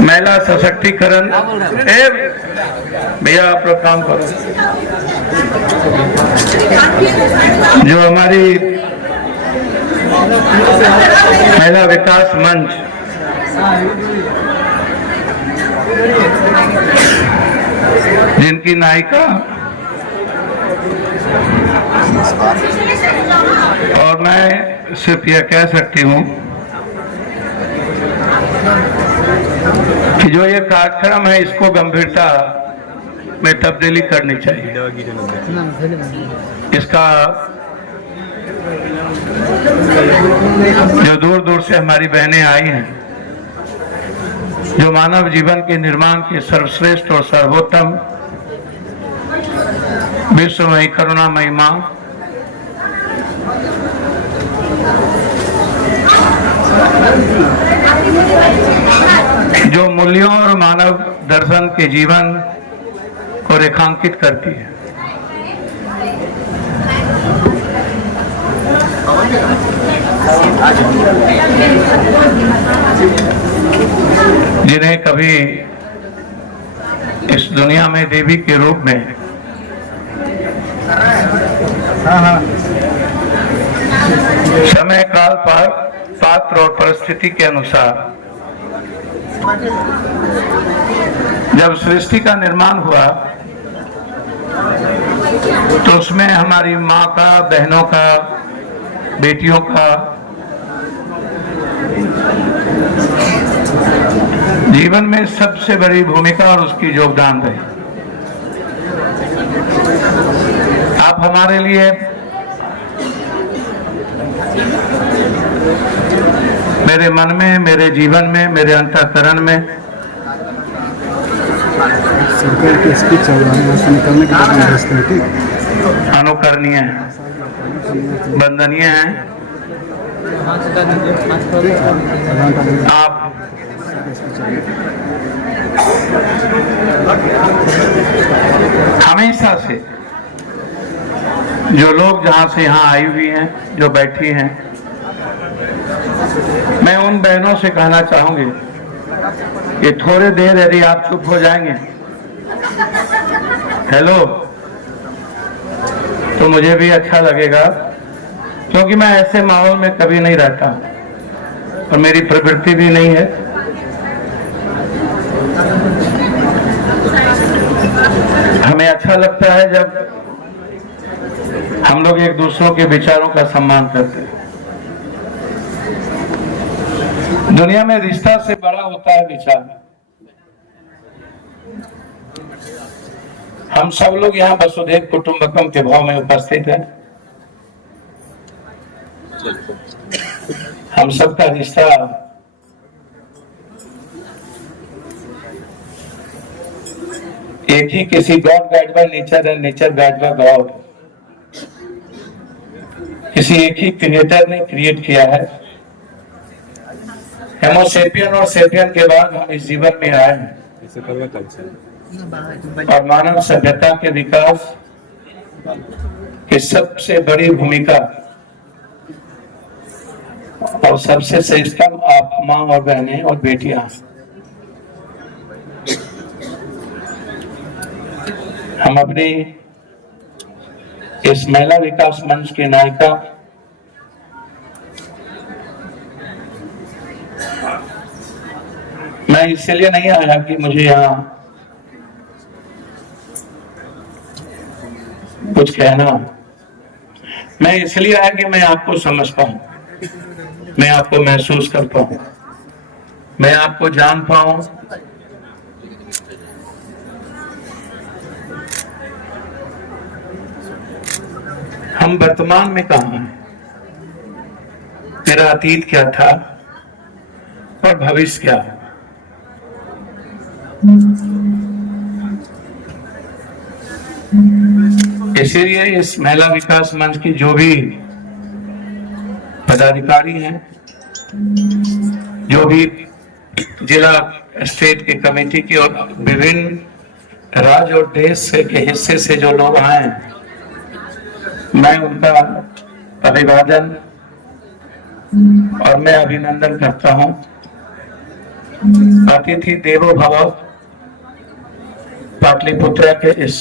महिला सशक्तिकरण। भैया आप लोग काम करो। जो हमारी महिला विकास मंच जिनकी नायिका और मैं सिर्फ यह कह सकती हूं कि जो ये कार्यक्रम है इसको गंभीरता में तब्दीली करनी चाहिए। इसका जो दूर दूर से हमारी बहनें आई हैं, जो मानव जीवन के निर्माण के सर्वश्रेष्ठ और सर्वोत्तम विश्वमयी करुणामयी मां जो मूल्यों और मानव दर्शन के जीवन को रेखांकित करती है, जिन्हें कभी इस दुनिया में देवी के रूप में समय काल पर पात्र और परिस्थिति के अनुसार जब सृष्टि का निर्माण हुआ तो उसमें हमारी माँ का, बहनों का, बेटियों का जीवन में सबसे बड़ी भूमिका और उसकी योगदान रही। आप हमारे लिए मेरे मन में, मेरे जीवन में, मेरे अंतःकरण में सरकार की स्पीच निकलने के बाद अनुकरणीय है, वंदनीय है। आप हमेशा से जो लोग जहां से यहाँ आई हुई हैं, जो बैठी हैं, मैं उन बहनों से कहना चाहूंगी कि थोड़े देर यदि आप चुप हो जाएंगे, हेलो, तो मुझे भी अच्छा लगेगा, क्योंकि मैं ऐसे माहौल में कभी नहीं रहता और मेरी प्रवृत्ति भी नहीं है। हमें अच्छा लगता है जब हम लोग एक दूसरों के विचारों का सम्मान करते हैं। दुनिया में रिश्ता से बड़ा होता है विचार। हम सब लोग यहाँ वसुधैव कुटुंबकम के भाव में उपस्थित हैं। हम सबका रिश्ता एक ही किसी god guide by nature and nature guide by god, किसी एक ही क्रिएटर ने क्रिएट किया है। होमोसेपियन और सेपियन के बाद हम इस जीवन में आए हैं और मानव सभ्यता के विकास की सबसे बड़ी भूमिका और सबसे श्रेष्ठतम आप माँ और बहनें और बेटियां। हम अपनी इस महिला विकास मंच की नायिका मैं इसलिए नहीं आया कि मुझे यहाँ कुछ कहना, मैं इसलिए आया कि मैं आपको समझ पाऊं, मैं आपको महसूस कर पाऊं, मैं आपको जान पाऊं। हम वर्तमान में कहां हैं, मेरा अतीत क्या था और भविष्य क्या है। इसीलिए इस महिला विकास मंच की जो भी पदाधिकारी हैं, जो भी जिला स्टेट के कमेटी की और विभिन्न राज्य और देश से के हिस्से से जो लोग आए हैं, मैं उनका अभिवादन और मैं अभिनंदन करता हूं। अतिथि देवो भव पाटलिपुत्र के इस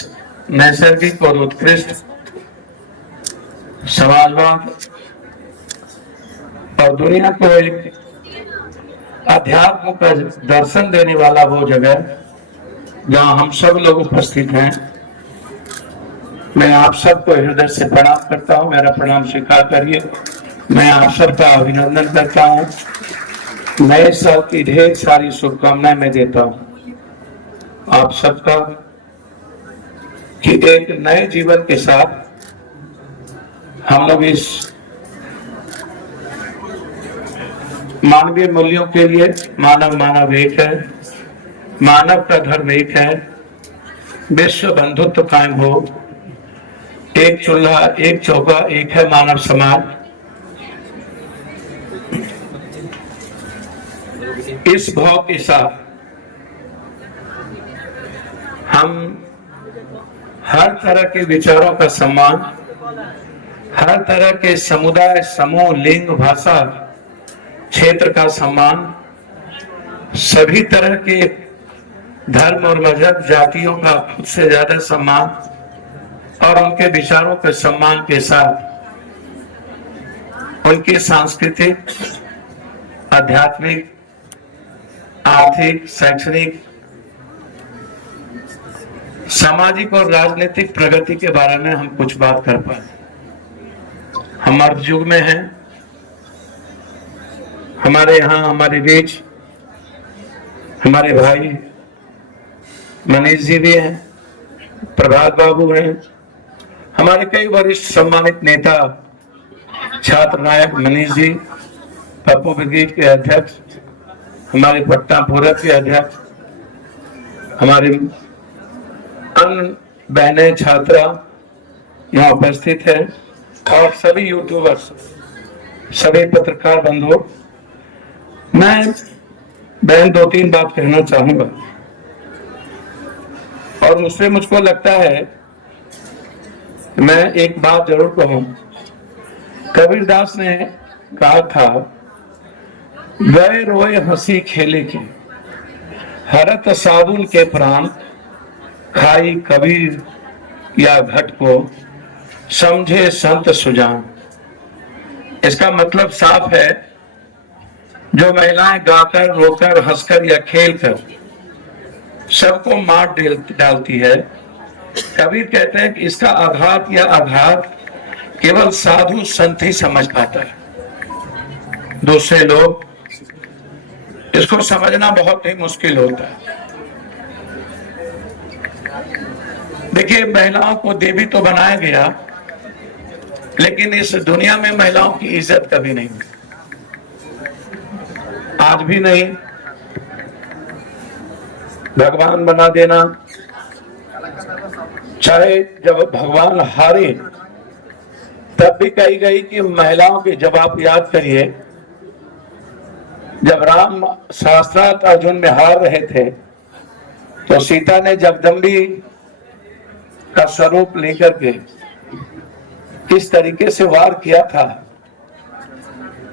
नैसर्गिक और उत्कृष्ट सवालवाद और दुनिया को एक अध्यात्म का दर्शन देने वाला वो जगह जहां हम सब लोग उपस्थित हैं, मैं आप सबको हृदय से प्रणाम करता हूं। मेरा प्रणाम स्वीकार करिए। मैं आप सबका अभिनंदन करता हूं। नए साल की ढेर सारी शुभकामनाएं मैं देता हूं आप सबका कि एक नए जीवन के साथ हम लोग इस मानवीय मूल्यों के लिए मानव एक है, मानव का धर्म एक है, विश्व बंधुत्व कायम हो, एक चूल्हा एक चौका एक है मानव समाज। इस भाव के साथ हम हर तरह के विचारों का सम्मान, हर तरह के समुदाय समूह लिंग भाषा क्षेत्र का सम्मान, सभी तरह के धर्म और मजहब जातियों का खुद से ज्यादा सम्मान और उनके विचारों के सम्मान के साथ उनकी सांस्कृतिक, आध्यात्मिक, आर्थिक, शैक्षणिक, सामाजिक और राजनीतिक प्रगति के बारे में हम कुछ बात कर पाए। हम अर्थ युग में हैं। हमारे यहाँ हमारे बीच हमारे भाई मनीष जी भी हैं, प्रभात बाबू हैं, हमारे कई वरिष्ठ सम्मानित नेता छात्र नायक मनीष जी, पप्पू ब्रिगेड के अध्यक्ष, हमारे पटना पूरब के अध्यक्ष, हमारे अन्य बहनें छात्रा यहाँ उपस्थित है और सभी यूट्यूबर्स, सभी पत्रकार बंधु। मैं बहन 2-3 बात कहना चाहूंगा और उससे मुझको लगता है मैं एक बात जरूर कहूं। कबीरदास ने कहा था, गए रोए हंसी खेले के, हरत साबुन के प्राण, खाई कबीर या घट को, समझे संत सुजान। इसका मतलब साफ है, जो महिलाएं गाकर रोकर हंसकर या खेलकर सबको मार डालती है, कबीर कहते हैं कि इसका आघात या आघात केवल साधु संत ही समझ पाता है। दूसरे लोग इसको समझना बहुत ही मुश्किल होता है। देखिए, महिलाओं को देवी तो बनाया गया, लेकिन इस दुनिया में महिलाओं की इज्जत कभी नहीं, आज भी नहीं। भगवान बना देना, चाहे जब भगवान हारे तब भी कही गई कि महिलाओं के, जब आप याद करिए, जब राम शास्त्रार्थ अर्जुन में हार रहे थे तो सीता ने जगदम्बी का स्वरूप लेकर के किस तरीके से वार किया था,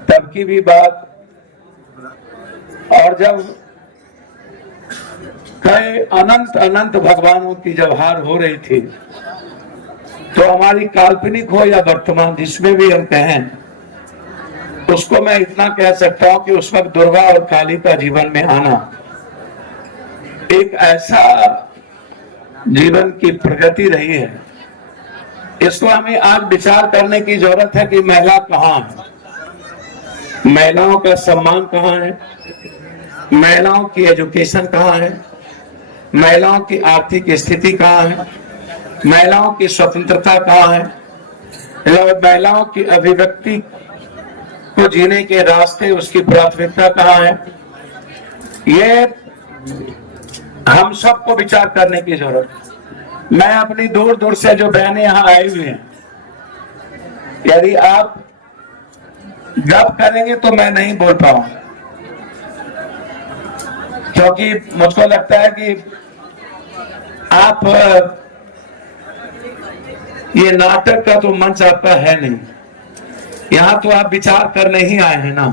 तब की भी बात। और जब कई अनंत अनंत भगवानों की जब हार हो रही थी, तो हमारी काल्पनिक हो या वर्तमान, जिसमें भी हम कहें, उसको मैं इतना कह सकता हूं कि उस वक्त दुर्गा और काली का जीवन में आना एक ऐसा जीवन की प्रगति रही है। इसको हमें आज विचार करने की जरूरत है कि महिला कहाँ है, महिलाओं का सम्मान कहाँ है, महिलाओं की एजुकेशन कहाँ है, महिलाओं की आर्थिक स्थिति कहाँ है, महिलाओं की स्वतंत्रता कहाँ है, महिलाओं की अभिव्यक्ति को जीने के रास्ते, उसकी प्राथमिकता कहाँ है। ये हम सबको विचार करने की जरूरत है। मैं अपनी दूर दूर से जो बहनें यहाँ आई हुई हैं, यदि आप गप करेंगे तो मैं नहीं बोल पाऊंगा, क्योंकि मुझको लगता है कि आप, ये नाटक का तो मंच आपका है नहीं, यहाँ तो आप विचार करने ही आए हैं ना।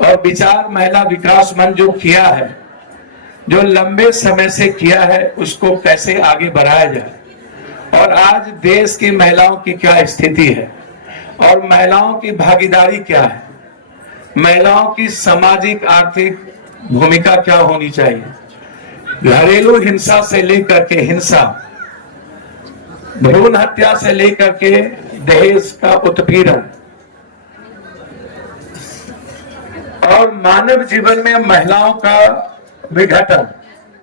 और विचार महिला विकास मंच जो किया है, जो लंबे समय से किया है, उसको कैसे आगे बढ़ाया जाए और आज देश की महिलाओं की क्या स्थिति है और महिलाओं की भागीदारी क्या है, महिलाओं की सामाजिक आर्थिक भूमिका क्या होनी चाहिए, घरेलू हिंसा से लेकर के हिंसा, भ्रूण हत्या से लेकर के दहेज का उत्पीड़न और मानव जीवन में महिलाओं का विघटन,